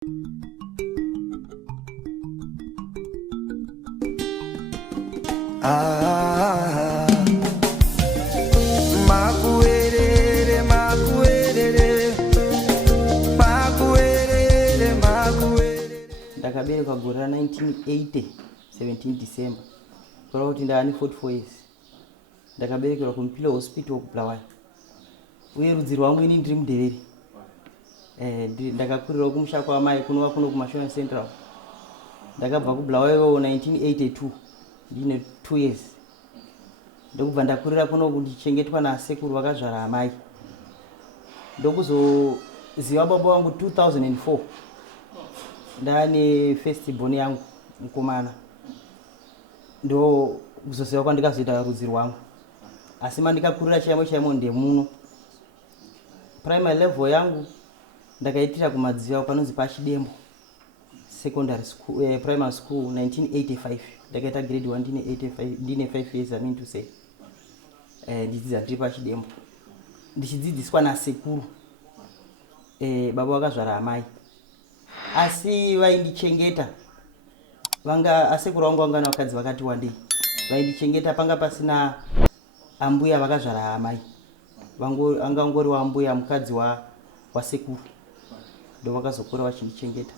Ndakaberekwa gore ra 1980 17 December kureva kuti ndaani 44 years. Ndakaberekerwa kuMupilo Hospital kuBulawayo, uye rudzi rwangu ini ndiri muDevere. Ndakakurira kumusha kwamai kunova kuno kuMashona Central. Ndakabva kuBulawayo 1982 ndine 2 years. Ndokubva ndakurira kuno kuchengetwa nasekuru vakazvara amai. Ndokuzoziva baba vangu 2004 ndane first born yangu mukomana. Ndo kuzoziva kwandikazoita rudzi rwangu, asi mandikakurira chaimo ndemuno. Primary level yangu ndakaitira kumadziva panonzi paChidembo secondary school, primary school 1985. Ndakaita grade 1 ndine 5 years, I mean to say. Ndidzidza ndiri paChidembo ndichidzidziswa nasekuru baba vakazvara amai, asi vaindichengeta. Asekuru vangu vanga navakadzi vakati wandei, vaindichengeta panga pasina ambuya vakazvara amai. Anga ngori wambuya mukadzi wasekuru, ndo vakazokura vachindichengeta.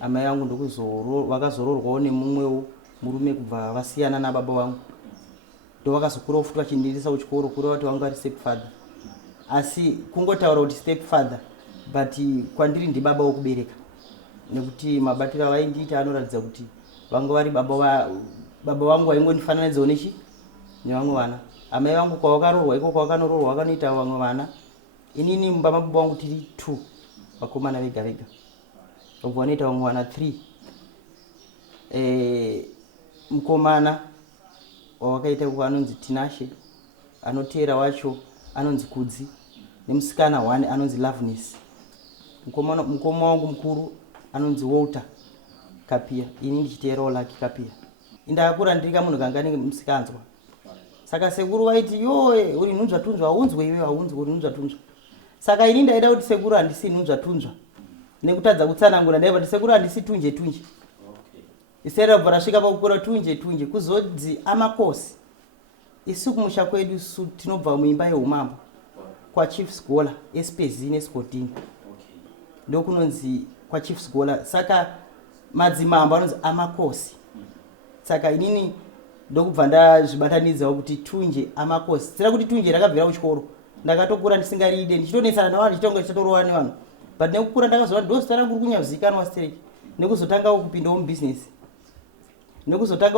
Amai vangu vakazororwawo nemumwewo murume kubva vasiyana nababa vangu, ndo vakazokurawo futi vachindiendesa kuchikoro kureva kuti vanga vari step father. Asi kungotaura kuti step father, but kwandiri ndibaba wokubereka, nekuti mabatiro avaindiita anoratidza kuti vanga vari baba vangu vaingonifananidzawo nevamwe vana. Amai vangu kwavakarorwa iko kwavakanoroorwa vakanoita vamwe vana. Inini mumba mababa vangu tiri 2 vakomana vega vega, vobva vanoita vamwe vana 3. Mukomana wavakaita anonzi Tinashe, anoteera wacho anonzi Kudzi, nemusikana 1 anonzi Loveness. Mukoma wangu mukuru anonzi Walter Kapia, ini ndichiteerawo Lucky Kapia. Ndakakura ndiri kamunhu kanga nenge musikanzwa. Saka sekuru vaiti yoe uri nhunzva tunzva, haunzwe iwe haunzwe uri nhunzva tunzva. Saka ini ndaida kuti sekuru handisi nhunzva tunzva, nekutadza kutsanangura ndaiva kuti sekuru handisi tunje tunje. Isera bva rasvika pakukura tunje tunje kuzodzi amakosi. Isu kumusha kwedu tinobva muimba yeumambo kwa Chief Scholar Espezini Escotini, ndokunonzi kwa Chief Scholar. Saka madzimambo anonzi amakosi. Saka inini ndokubva ndazvibatanidzawo kuti tunje amakosi. Sira kuti tunje rakabvira kuchikoro, ndakatokura ndisingaride ndichitonesana navanhu ndichitonga ndichitorova nevanhu, but nekukura ndakazoona ndozita rangu riri kunyazikanwa straight. Nekuzotangawo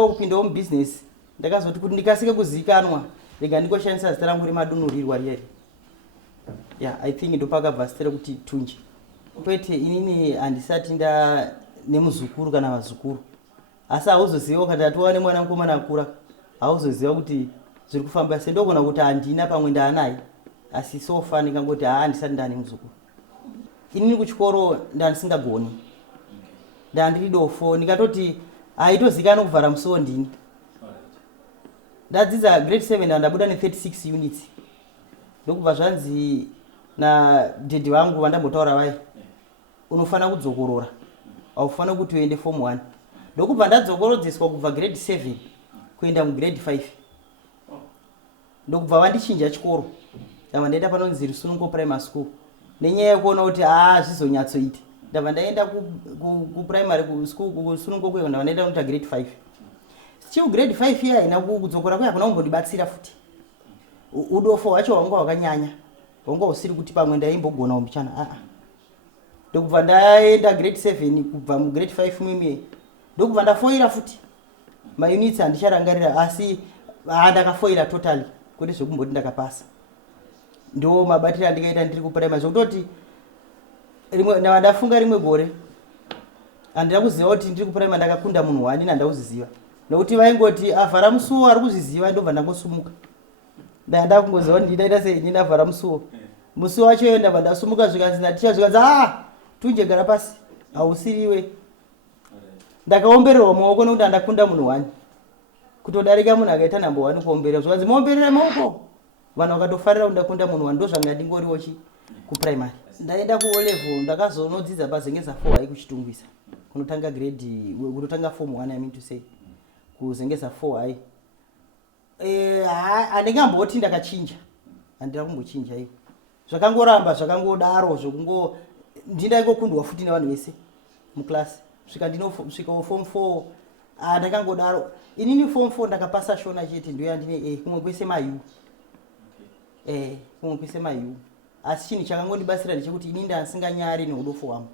kupindawo mubusiness, ndakazoti kuti ndikasike kuzikanwa rega ndingoshandisa zita rangu remadunhurirwa riyari. I think ndopakabva zita kuti tunje. Kwete inini handisati nemuzukuru kana vazukuru, asi hauzoziva kana atowa nemwana mukomana akura, hauzoziva kuti zviri kufamba sei. Ndogona kuti handina pamwe ndaanaye, asi sofa ndikangoti handisati ndane muzukuru. Inini kuchikoro ndandisingagoni, ndandiri dofo, ndikatoti haitozikanwa kuvhara musuwo ndini. Ndadzidza grade 7 ndabuda ne36 units. Ndokubva zvanzi nadhedhi vangu vandambotaura vai, unofana kudzokorora, haufana kuti uende form 1. Ndokubva ndadzokorodzeswa kubva grade 7 kuenda mugrade 5. Ndokubva vandichinja chikoro, ndabva ndaenda panonzi Rusununguko Primary School, nenyaya yekuona kuti zvizonyatsoita. Ndabva ndaenda kuprimary school kuSununguko kweyo, ndabva ndaenda kuita grade 5. Still grade 5 iya haina kudzokora kweyo hakuna kumbondibatsira futi. Udofo hwacho hwanga hwakanyanya, hwanga husiri kuti pamwe ndaimbogonawo mbichana. Ndokubva ndaenda grade 7 kubva mugrade 5 mwimwe, ndokubva ndafoira futi. Maunits handicharangarira, asi ndakafoira totally, kwete zvekumboti ndakapasa. Ndo mabatiro andikaita ndiri kuprimary, zvokutoti ndafunga rimwe gore handina kuziva kuti ndiri kuprimary ndakakunda munhu wani, handauziziva. Nokuti vaingoti avhara musuwo ari kuzviziva, ndobva ndangosumuka. Ndaenda kungoziva kuti ndaita sei ini ndavhara musuwo. Musuwo wacho iye ndabva ndasumuka zvikanzi ndaticha zvikanzi tunje gara pasi, hausiriwe. Ndakaombererwa maoko nokuti handakunda munhu wani. Kutodarika munhu akaita number 1 kuomberera, zvikanzi muomberere maoko. Vanhu vakatofarira kuti ndakunda munhu wani, ndozvanga ndingoriwo ku primary. Ndaenda ku O level ndakazonodzidza pazengeza 4 kuchitungwisa kunotanga grade kunotanga form 1 I mean to say kuzengeza 4 andingamboti ndakachinja andira kumbochinja iyo zvakangoramba zvakangodaro zvokungo ndindaingokundwa futi nevanhu vese muklasi svika form 4 ndakangodaro inini form 4 ndakapasa shona chete ndoya ndine kumwe kwese mayu kumwe kwese mayu asi chinhu chakangondibatsira ndechekuti ini ndasinganyari neudofo hwangu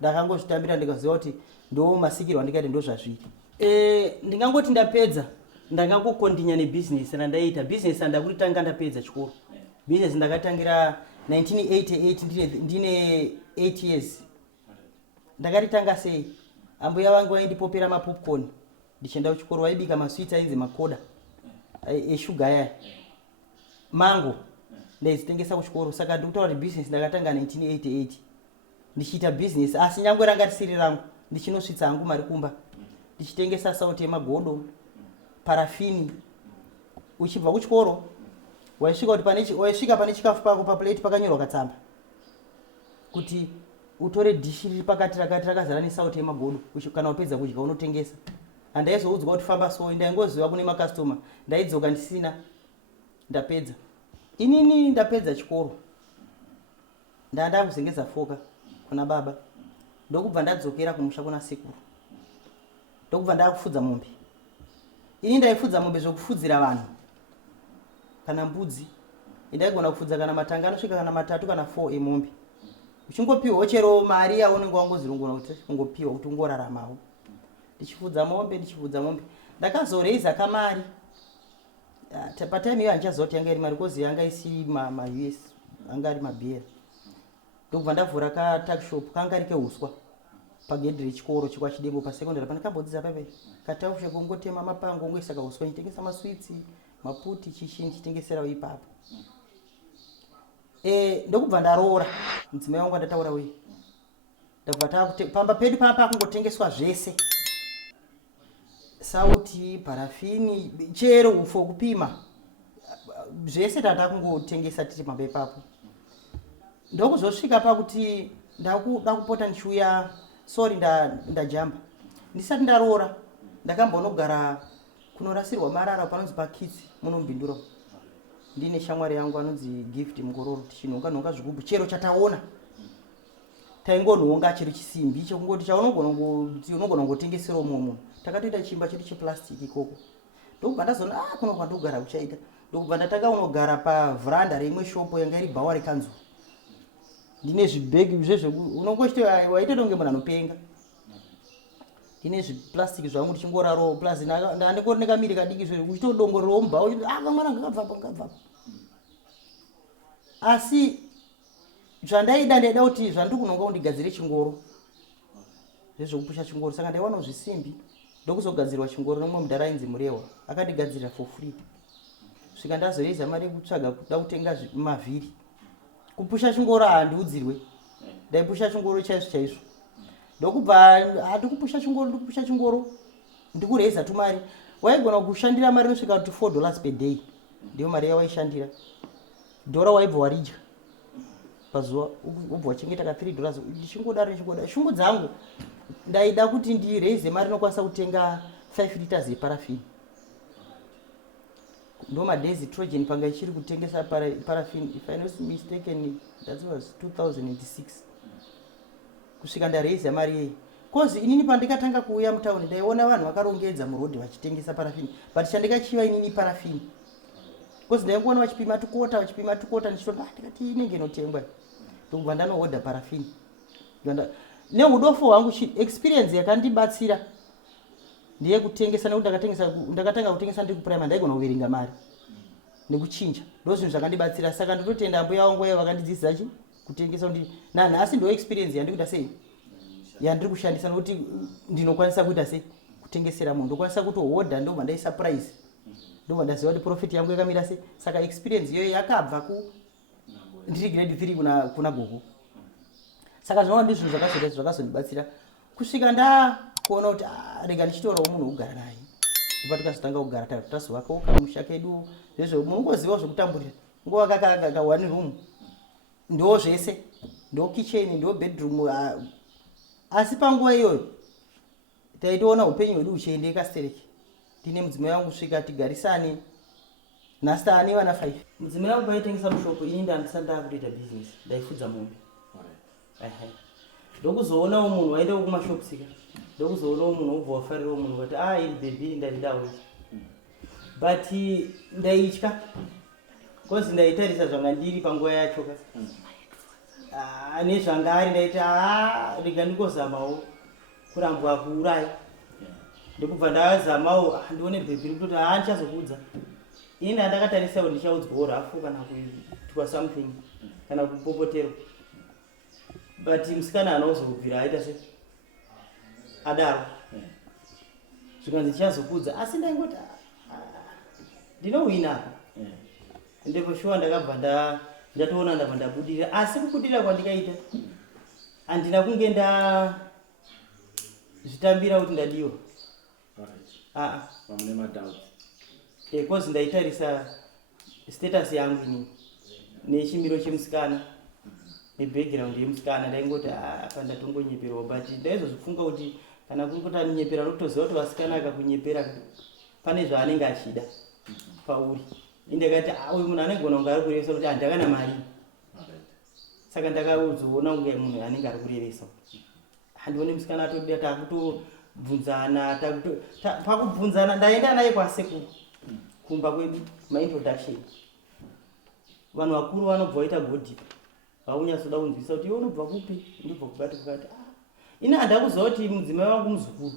ndakangozvitambira ndikaziva kuti ndo masikirwo andikaita ndo zvazviri. Ndingangoti ndapedza ndangangokontinya nebusiness randaita business andakutanga ndapedza chikoro business ndakatangira 1988 ndine 8 years ndakatitanga sei ambuya vangu vaindipopera mapopcorn ndichienda kuchikoro vaibika maswits ainzi makoda eshuga yaya mango ndaizitengesa kuchikoro saka ndikutaura kuti business ndakatanga 1988 ndichiita business asi nyangwe ranga risiri rangu ndichinosvitsa hangu mari kumba ndichitengesa sauti yemagodo parafini uchibva kuchikoro waisvika pane chikafu pako paplate pakanyorwa katsamba kuti utore dishi riri pakati rakazara nesauti yemagodo kana wapedza kudya unotengesa. Handaizoudzwa kuti famba so ndaingoziva kune makastoma ndaidzoka ndisina ndapedza inini ndapedza chikoro ndanda kuzengeza foka kuna baba ndokubva ndadzokera kumusha kuna sekuru ndokubva ndakufudza mombe ini ndaifudza mombe zvokufudzira vanhu kana mbudzi ndaigona kufudza kana matanga anosvika kana 3 kana 4 emombe uchingopiwa chero mari yaunenge wangozirungona kuti ungopiwa kuti ungoraramawo ndichifudza mombe ndakazoreiza kamari patime iyo handichaziva yanga iri mari kozi yanga isi ma-US anga ari mabhiera ndokubva ndavhura katakshop kanga ari keuswa pagedhi rechikoro chikwa chidembo pasekondari pandakambodzidza paipai katakshop ungotema mapango ungoisa kauswa ndichitengesa maswitsi maputi chichi ndichitengeserawo ipapo ndokubva ndaroora mudzimai wangu andataura uye ndabva pamba pedu papa kungotengeswa zvese sauti parafini chero ufo kupima zvese tata kungotengesa tiri pamba ipapo ndokuzosvika pakuti ndakuda kupota ndichiuya sorry ndajamba ndisati ndaroora ndakambonogara kunorasirwa marara panonzi pakitsi munombindura ndine shamwari yangu anonzi gift mungororo tichinhonga zvigubhu chero chataona taingonhonga chiri chisimbi chekungoti chaunogona kungotengesera munhu takatoita chimba chiri cheplastiki ikoko ndokubva ndazoona kuno kwandogara kuchaita ndokubva ndatanga unogara pavhuranda reimwe shopo yanga iri bhawa rekanzu ndine zvibhegi zvezvo unongochiti waitotonge munhu anopenga ndine zviplastiki zvangu tichingoraro plus ndandikori nekamiri kadiki zvezvo uchitodongorerawo mubhawa uchiti kamwana ngakabvapo asi zvandaida ndaida kuti zvandikunonga kundigadzire chingoro zvezvokupusha chingoro saka ndaiwanawo zvisimbi ndokuzogadzirwa chingoro nomwe mudhara ainzi murewa akandigadzirira for free svika ndazoreiza mari yekutsvaga kuda kutenga mavhiri kupusha chingoro handiudzirwe ndaipusha chingoro chaizvo ndokubva handikupusha chingoro ndikureiza tumari waigona kushandira mari inosvika kuti $4 per day ndiyo mari yawaishandira dhora waibva waridya pazuva ubva wachengeta ka $3 ndichingodaro shungu dzangu ndaida kuti ndireize mari inokwanisa kutenga 5 liters yeparafini ndo madezi trojan panga ichiri kutengesa parafini if I not mistaken that was 2006 kusvika ndareiza mari yei kozi inini pandikatanga kuuya mutauni ndaiona vanhu vakarongedza murodhi vachitengesa parafini but chandikachiva inini parafini kozi ndaingoona vachipima tukota ndichitoda ndikati inenge inotengwa ndokubva ndanohodha parafini neudofo hwangu experience yakandibatsira ndiye kutengesa nekuti ndakatanga kutengesa ndiri kuprimary ndaigona kuverenga mari nekuchinja ndo zvinhu zvakandibatsira saka ndototenda ambuya vangu vayo vakandidzidzisa kutengesa kuti nanhasi ndo experience yandikuita sei yandiri kushandisa nokuti ndinokwanisa kuita sei kutengesera munhu ndokwanisa kutohodha ndobva ndaisurprise ndobva ndaziva kuti profit yangu yakamira sei saka experience iyoyo yakabva ndiri grade 3 kuna gogo saka zvinova ndi zvinhu zvakazondibatsira kusvika ndakuona kuti rega ndichitorawo munhu wokugara naye ipa tikazotanga kugara tazovakawo kamusha kedu zvezvo munongozivawo zvekutamburira nguva kaka 1 room ndo zvese, ndo kitchen, ndo bedroom. Asi panguva iyoyo taitoona upenyu hwedu huchiendeka stereki. Tine mudzimai wangu kusvika tigarisane nhasi taane vana 5. Mudzimai wangu paitengesa mushopu, ini ndandisati ndakutoita business, ndaifudza mombe. Ndokuzoonawo munhu waendawo kumashopsika, ndokuzoonawo munhu wobva wafarirawo munhu wati iri bhebhi ndaridawo. But ndaitya kozi ndaitarisa zvanga ndiri panguva yacho nezvangari ndaiti rega ndikozamawo kurambwa kuurayi. Ndokubva ndazamawo ndione bhebhi kutoti ndichazokudza. Ini ndandakatarisawo ndichaudzwawo rafu kana kuitwa something kana kupopotero. But musikana anozobvira aita se adaro zvikanzi ndichazokudza, asi ndaingoti ndinowina. Ndipo shuwa ndakabva ndatoona ndabva ndabudirira, asi kubudirira kwandikaita handina kunge ndazvitambira kuti ndadiwa. Kozi ndaitarisa status yangu ini nechimiro chemusikana nebackground yemusikana, ndaingoti apa ndatongonyeperwa. But ndaizozvifunga kuti kana kuri kuti anyepera unotoziva kuti vasikana akakunyepera pane zvaanenge achida pauri. Indakati uyu munhu anogona kunge ari kurevesa kuti handakana mari. Saka ndakazoona kunge munhu anenge ari kurevesa. Handione musikana atoda takutobvunzana, pakubvunzana ndaenda naye kwasekuru kumba kwedu maintroduction. Vanhu vakuru vanobva vaita godhipa, vaunyasoda kunzwisa kuti iwe unobva kupi, ndibva kubati kukati ini handakuziva kuti mudzimai wangu muzukuru.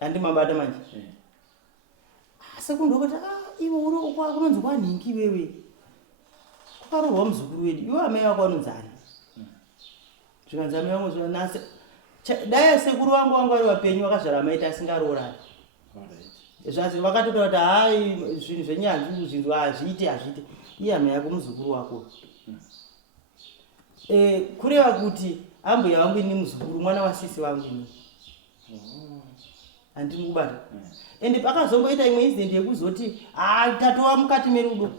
Handimabata manje. Sekuru ndokati iwe unonzi kwanhingi wewe, kwakarorwa muzukuru wedu, iwe amai wako anonzani. Zvikanzi amai wangu zvanasi dai sekuru wangu ari vapenyu vakazvara maita asingaroorani. Zvazi vakatoita kuti zvinhu zvenyanzvi zvinhu hazviiti. Iye amai yako muzukuru wako. Kureva kuti ambuya wangu ini muzukuru, mwana wasisi wangu ini. Handini kubata. Ende pakazomboita imwe incident yekuzoti tatova mukati merudo.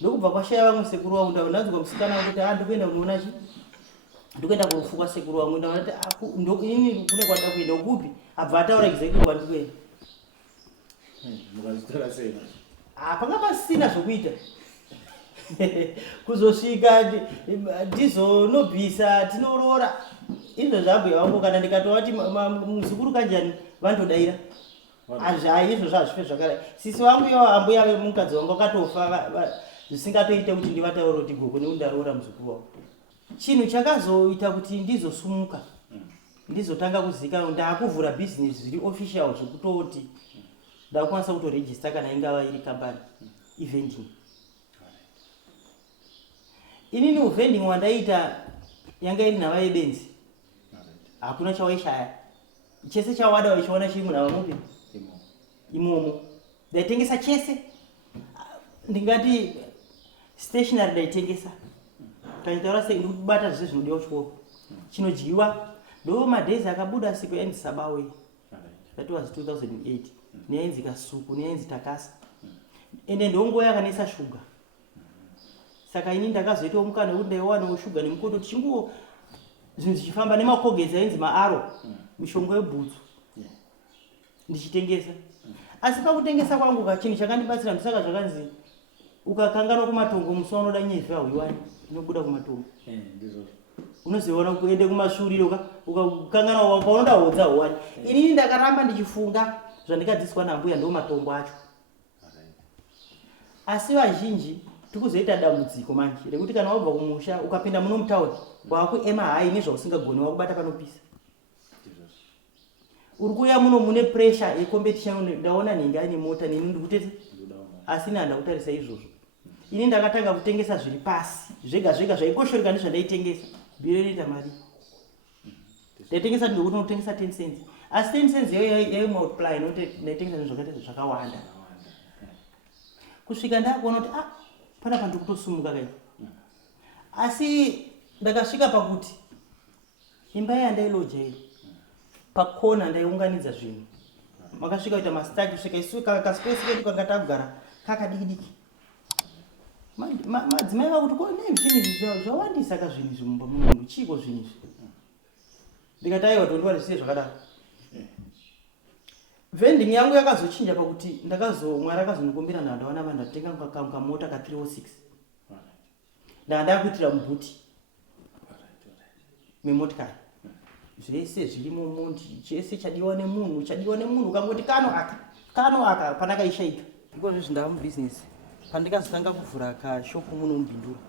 Ndokubva kwashaya vamwe sekuru wangu, ndanzwa musikana wangu kuti ndikuenda kunoona chi, ndikuenda kunofuka sekuru wangu. Ndakati ini kune kwanda kuenda kupi, abva ataura exactly kwandikuenda. Panga pasina zvokuita. Kuzosvika ndizonobvisa tinorora izvo zvabhuya wangu. Kana ndikatova kuti muzukuru kanjani vandodaira izvo zvazvife zvakadai. Sisi wangu iwo ambuya vemukadzi wangu akatofa zvisingatoite kuti ndivataure kuti goko nekuti ndaroora muzukuru wangu. Chinhu chakazoita kuti ndizosumuka, ndizotanga kuzivikanwa, ndaakuvhura business zviri official zvekutoti ndakukwanisa kutoregister kana ingava iri kambani evending. Inini uvending wandaita yanga iri nhava yebenzi, hakuna chawaishaya. Chese chawada waichiona chiri munhava mupi imomo. Ndaitengesa chese, ndingati stationary ndaitengesa. Kanitaura sei ndiri kubata zvese zvinodiwa chikoro chinodyiwa. Ndo madhezi akabuda siku yainzi Sabawe, that was 2008. Neyainzi Kasuku, neyainzi Takasa. Ende ndongo yakanesa shuga. Saka ini ndakazoitawo mukana wekuti ndaiwanawo shuga nemukoto tichingo zvinhu zvichifamba nemakogezi ainzi maaro, mishongo yebhutsu, ndichitengesa. Asi pakutengesa kwangu chinhu chakandibatsira, ndosaka zvakanzi ukakanganwa kumatongo musi wanoda nyevhi hawiwani, inobuda kumatongo. Unoziona kuende kumashurire ukakanganwa paunoda hodza howani. Inini ndakaramba ndichifunga zvandikadzidziswa nambuya ndo matombo acho. Asi vazhinji tikuzoita dambudziko manje rekuti kana wabva kumusha ukapinda muno mutauni wakuema hai nezvausingagoni wakubata panopisa. Uri kuya muno mune pressure yecompetition. Ndaona nhingi ane mota nini ndikutete, asi nanda kutarisa izvozvo. Ini ndakatanga kutengesa zviri pasi zvega zvega zvaikoshoreka nezvandaitengesa. Bhiro rinoita mari. Ndaitengesa ndikuti unotengesa 10 cents. Asi 10 cents yaimultiply nokuti ndaitengesa nezvakaita zvakawanda. Kusvika ndakuona kuti panapa ndiri kutosumuka kai. Asi ndakasvika pakuti imba yandailoja iyi pakona ndaiunganidza zvinhu. Makasvika kuita mastaki kusvika isu kaspace kedu kanga takugara kakadiki. madzimai vakuti ko ne zvinhu zvawandisa ka zvinhu zvimumba munhu chiko zvinhu ndikati aiwa tondwari sei zvakadaro vending yangu yakazochinja pakuti mwari akazonikumbira ndawana vanhu ndatenga kamota ka 306 ndakuitira mubhuti memotikari zvese zvirimo mundi chese chadiwa nemunhu ukangoti kano aka pana kaishaika ikozvo zvindava mubusiness pandikazotanga kuvhura kashopu muno mubhindura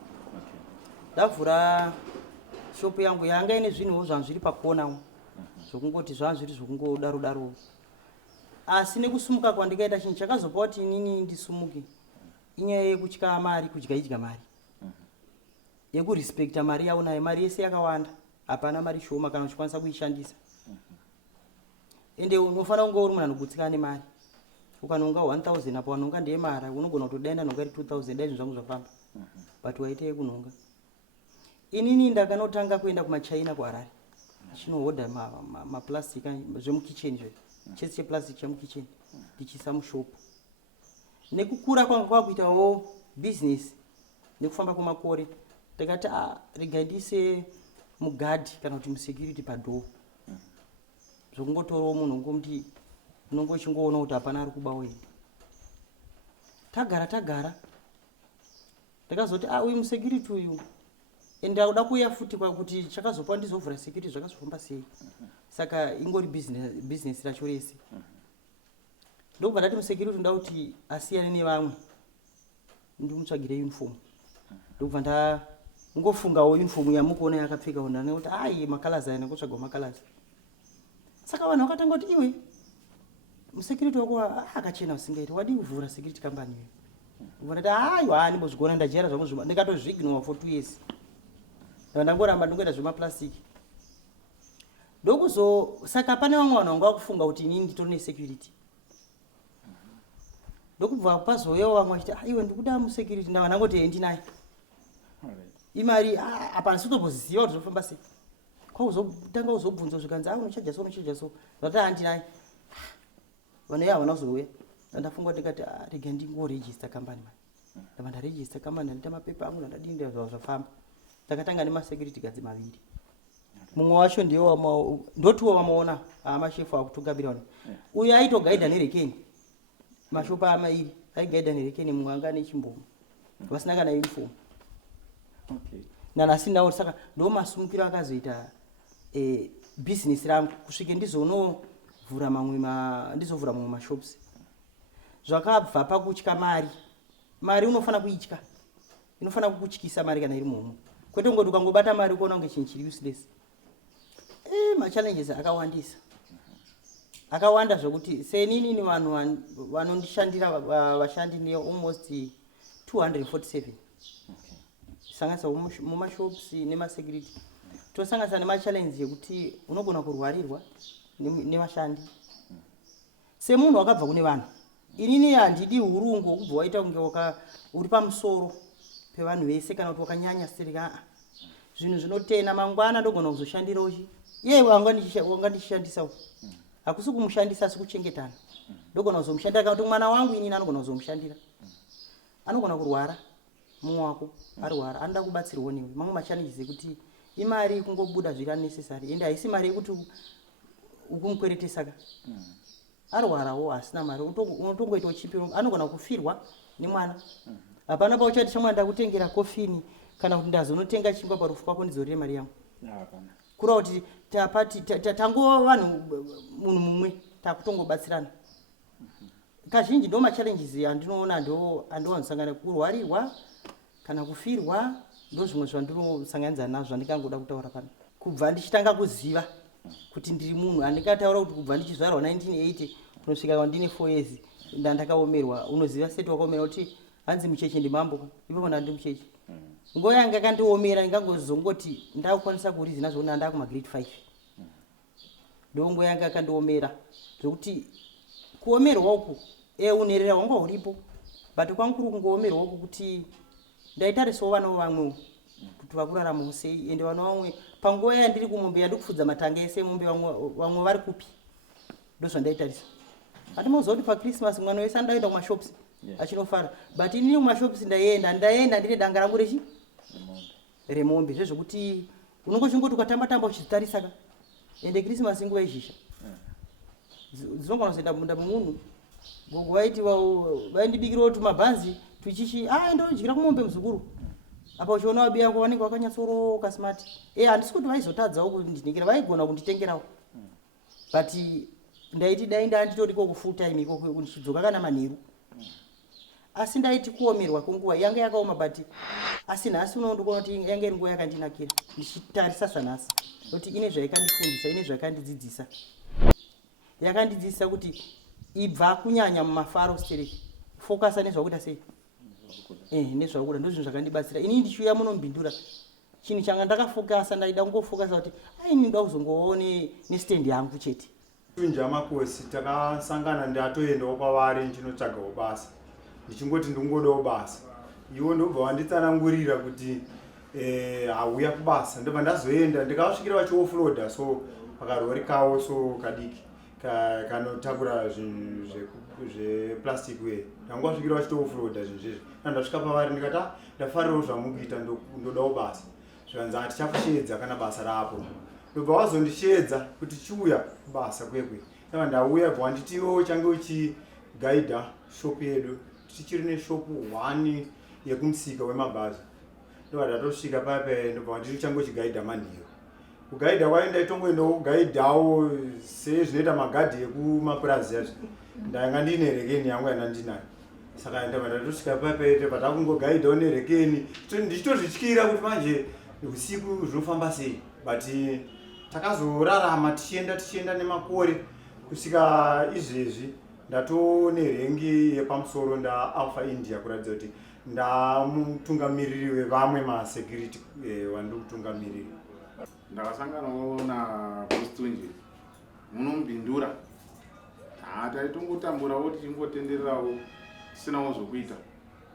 ndavhura shopu yangu yanga ine zvinhuwo zvangu zviri pakona zvokungoti zvangu zviri zvokungodaro asi nekusumuka kwandikaita chinhu chakazopa kuti inini ndisumuke inyaya yekutya mari kudya mari yekurespecta mari yaunayo mari yese yakawanda hapana mari shoma kana uchikwanisa kuishandisa ende unofanira kunge uri munhu anogutsikana nemari ukanonga 1000 apo wanonga ndeyemara unogona kutodaenda nonga ri 2000 dai zvinhu zvangu zvafamba but waita yekunonga inini ndakanotanga kuenda kumaChina kuHarare chinohodha maplastic zvemukicheni zve chese cheplastic chemukicheni ndichisa mushopu nekukura kwangu kwakuitawo business nekufamba kwemakore ndakati regai ndiise mugadhi kana kuti musecurity padhoo zvokungotorawo munhu ngomuti unonge uchingoona kuti hapana ari kuba wei tagara ndakazoti uyu musecurity uyu ende ndakuda kuuya futi kwakuti chakazopa ndizovhura security zvakazofamba sei saka ingori business racho rese ndokubva ndati musecurity nda kuti asiyane nevamwe ndimutsvagire uniform ndokubva ngofungawo uniform yamukuona yakapfeka ndane kuti makalazi aya ngotsvagawo makalazi saka vanhu vakatanga kuti iwe musecurity wako akachena usingaiti wadi kuvhura security company iwe ndati ndimbozvigona ndajera zvangu ndikatozviignore for 2 years ndangoramba ndingoita zvemaplastic saka pane vamwe vanhu vanga vakufunga kuti inini nditori nesecurity ndokubva pazouyawo vamwe vachiti iwe ndikuda musecurity ndava ndangoti ndinaye imari hapana sitombozviziva kuti zvofamba sei kwauzotanga uzobvunza zvikanzi unochaja so zvati handinaye vanhu iyo havana kuzouya ndandafunga ndikati rega ndingoregister company ndava ndaregister company ndandiita mapepa angu ndandadini zvafamba takatanga nemasecurity gadzi maviri mumwe wacho ndotiwo vamaona amashefu akutungamira uyu aitogaidha nerekeni mashopa amairi aigaidha nerekeni mumwe anga nechimbomo vasina kana uniform nanasi nawo saka ndo masumukiro akazoita business rangu kusvike ndizovhura mamwe mashops zvakabva pakutya mari unofana kuitya inofana kukutyisa mari kana iri mumwe kwete ngoti ukangobata mari ukuona kunge chinhu chiri useless machallenges akawanda zvokuti seninini vanhu vanondishandira vashandi ne almost 247 sanganisa mumashops nemasecurity tosanganisa nemachallenges yekuti unogona kurwarirwa nevashandi semunhu wakabva kune vanhu inini handidi hurungu hwekubva waita kunge uri pamusoro pevanhu vese kana kuti wakanyanya sereka zvinhu zvinotena mangwana ndogona kuzoshandirawo iye wanga ndichishandisawo hakusi kumushandisa asi kuchengetana ndogona kuzomushandira kana kuti mwana wangu inini anogona kuzomushandira anogona kurwara mumwe wako arwara anoda kubatsirwa newe mamwe machallenges ekuti imari kungobuda zviri unnecessary ende haisi mari yekuti ukumukweretesa arwarawo asina mari unotongoitawo chipiro anogona kufirwa nemwana hapana pauchati chamwana ndakutengera kofini kana kuti ndazonotenga chingwa parufu kwako ndizorere mari yangu kura kuti tangova vanhu munhu mumwe takutongobatsirana kazhinji ndo machallenges andinoona andowanzosangana kurwarirwa kana kufirwa ndo zvimwe zvandinosanganidzana nazvo zvandikangoda kutaura pano kubva ndichitanga kuziva kuti ndiri munhu andikataura kuti kubva ndichizvarwa 1980 kunosvika ndine 4 years ndandakaomerwa unoziva seti wakaomera kuti hanzi mucheche ndimambo ipo ndandi mucheche nguva yanga yakandiomera ndingangozongoti ndakukwanisa kurizina zvokuti ndanda kumagrade 5 ndo nguva yanga yakandiomera zvokuti kuomerwa uku unerera wanga uripo but kwangu kuri kungoomerwa uku kuti ndaitarisawo vana vamwewo kuti vakurarama sei ende vana vamwe panguva yandiri kumombe yandikufudza matanga ese mombe vamwe vari kupi ndo zvandaitarisa hati moziva kuti paChristmas mwana wese anodaenda kumashops achinofara but inini mumashops ndaenda ndine danga rangu remombe zvezvokuti unongochingoti ukatamba uchitarisa ka ende Christmas nguva izhisha dzinogona kuzoenda munda mumunhu gogo vaindibikirawo tumabhanzi tuchichi ndodyira kumombe muzukuru apa uchiona wabiya ko vanenge vakanyatsoroka smart handisi kuti vaizotadzawo kundinhikira vaigona kunditengerawo but ndaiti dai ndanditoriko kufull time ikoko ndichidzoka kana manheru asi ndaiti kuomerwa kwenguva yanga yakaoma but asi nhasi unondikuona kuti yanga iri nguva yakandinakira ndichitarisa sanhasi kuti ine zvaikandifundisa ine zvaikandidzidzisa yakandidzidzisa kuti ibva kunyanya mumafaro stereki fokasa nezvakuita sei nezvakuda ndozvinhu zvakandibatsira inini ndichiuya munombindura chinhu changa ndakafokasa ndaida kungofokasa kuti ini ndoda kuzongovawo nestendi yangu chete tunja makosi takasangana ndatoendawo kwavari ndichinotsvagawo basa ndichingoti ndingodawo basa iwo ndobva wanditsanangurira kuti hauya kubasa ndobva ndazoenda ndikasvikira vachiofloda so pakarori kawo so kadiki kanotakura zvinhu zveplastic way ndangosvikira vachitoofloda zvinhu zvezvi ndasvika pavari ndikati ndafarirawo zvamukuita ndodawo basa zvikanzi hatichakushedza kana basa rapo ndobva wazondishedza kuti chiuya kubasa kwekwe ava ndauya bva wanditiwo change uchigaidha shopu yedu tichiri neshopu 1 yekumusika wemabhazi ndobva ndatosvika pape ndobva wanditi change uchigaidha manheru kugaidha kwayo ndaitongoendawo kugaidhawo sezvinoita magadhi ekumapurazi yazvo ndanga ndiine rekeni yangu yanandinayo saka ndobva ndatosvika pape patakungogaidhawo nerekeni ndichitozvityira kuti manje usiku zvinofamba sei but takazorarama tichienda nemakore kusvika izvezvi ndatone rengi yepamusoro ndaAlpha India kuratidza kuti ndamutungamiriri wevamwe masecurity wandikutungamiriri. Ndakasanganawo naBostonje munombindura taitongotamburawo tichingotendererawo tisinawo zvokuita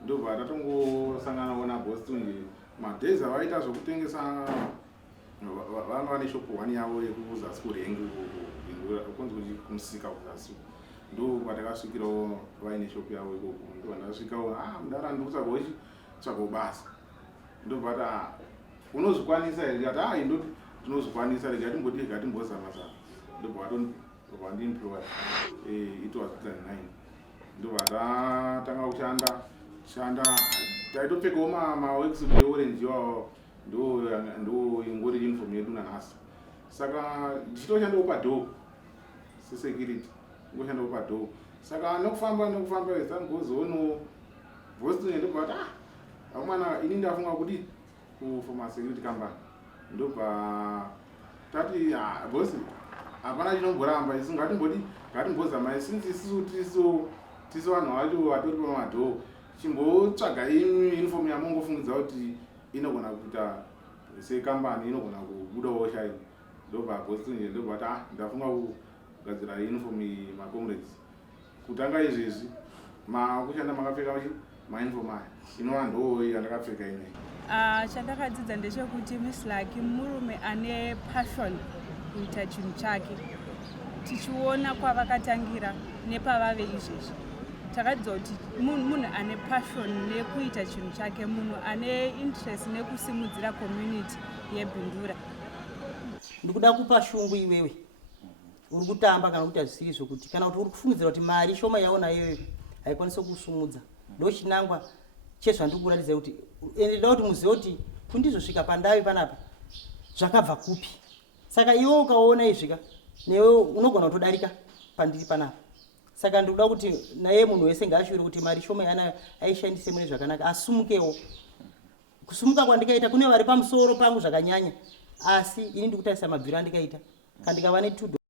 ndobva tatongosanganawo naBostonje madhezi avaita zvokutengesa vanga vane shopu 1 yavo yekuzasi kurengi kunzi kuti kumusika kuzasi ndokwatakasvikirawo vaine shopu yavo ikoko ndobva ndasvikawo mudara ndikutsvagawo chitsvago basa ndobva unozvikwanisa here ati ndoti ndinozvikwanisa rega timbozama zama ndobva vandiemploya it was 2009 ndobva ndatanga kushanda taitopfekawo mawekisupu eorenji iwawo ndo ingori uniform yedu nanhasi saka ndichitoshandawo padhoo sesecurity ngoshandawo padhoo saka nokufamba zangozoono Boston ndobva amwana ini ndafunga kuti kufoma security company ndobva tati bosi hapana chinomboramba isu ngatimbozama since isusu tisu vanhu vacho vatori pamadhoo chimbotsvaga uniform yamongofungidza kuti inogona kuita sekambani inogona kubudawo shaini ndobva Boston ndobva ndafunga kugadzira uniform macomrades kutanga izvezvi makushanda makapfeka mauniform aya inova ndo yandakapfeka ine. Chandakadzidza ndechekuti Miss Lucky murume ane passion kuita chinhu chake tichiona kwavakatangira nepavave izvezvi takadzidza kuti munhu ane passion nekuita chinhu chake munhu ane interest nekusimudzira community yeBindura. Ndikuda kupa shungu iwewe uri kutamba kana kuti hazvisiri zvokuti kana kuti uri kufungidzira kuti mari shoma yaona iyoyo haikwanisa kusumudza ndochinangwa chezvandikuratidza kuti ndoda kuti muzive kuti kundizosvika pandavi panapa zvakabva kupi saka iwe ukaona izvika newe unogona kutodarika pandiri panapa saka ndikuda kuti naye munhu wese ngaashure kuti mari shoma yanayo aishandise mune zvakanaka asumukewo kusumuka kwandikaita kune vari pamusoro pangu zvakanyanya asi ini ndikutarisa mabhiro andikaita kandikava ne2